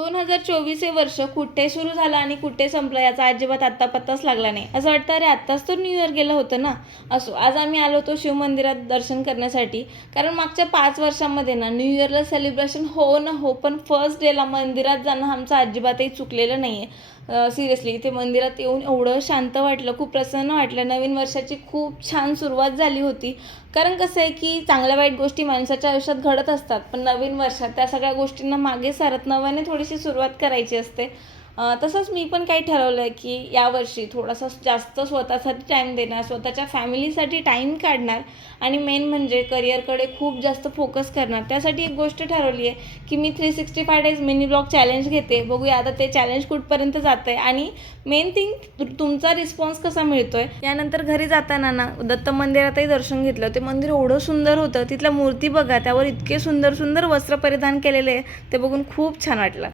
2024 हे वर्ष कुठे सुरू झालं आणि कुठे संपलं याचा अजिबात आत्ता पत्ताच लागला नाही. असं वाटतं अरे आत्ताच तर न्यू इयर गेलं होतं ना. असो, आज आम्ही आलो होतो शिवमंदिरात दर्शन करण्यासाठी. कारण मागच्या 5 वर्षांमध्ये ना न्यू इयरला सेलिब्रेशन हो ना हो, पण फर्स्ट डेला मंदिरात जाणं आमचं अजिबातही चुकलेलं नाही आहे. सिरियसली इथे मंदिरात येऊन एवढं शांत वाटलं, खूप प्रसन्न वाटलं. नवीन वर्षाची खूप छान सुरुवात झाली होती. कारण कसं आहे की चांगल्या वाईट गोष्टी माणसाच्या आयुष्यात घडत असतात, पण नवीन वर्षात त्या सगळ्या गोष्टींना मागे सारत नव्याने थोडीशी सुरुवात करायची असते. तसंच मी पण काही ठरवलं आहे की यावर्षी थोडासा जास्त स्वतःसाठी टाईम देणार, स्वतःच्या फॅमिलीसाठी टाईम काढणार आणि मेन म्हणजे करिअरकडे खूप जास्त फोकस करणार. त्यासाठी एक गोष्ट ठरवली आहे की मी 365 डेज मिनी ब्लॉग चॅलेंज घेते. बघूया आता ते चॅलेंज कुठपर्यंत जातं आहे आणि मेन थिंग तुमचा रिस्पॉन्स कसा मिळतो आहे. यानंतर घरी जाताना ना दत्त मंदिरातही दर्शन घेतलं. ते मंदिर एवढं सुंदर होतं. तिथल्या मूर्ती बघा, त्यावर इतके सुंदर सुंदर वस्त्र परिधान केलेले, ते बघून खूप छान वाटलं.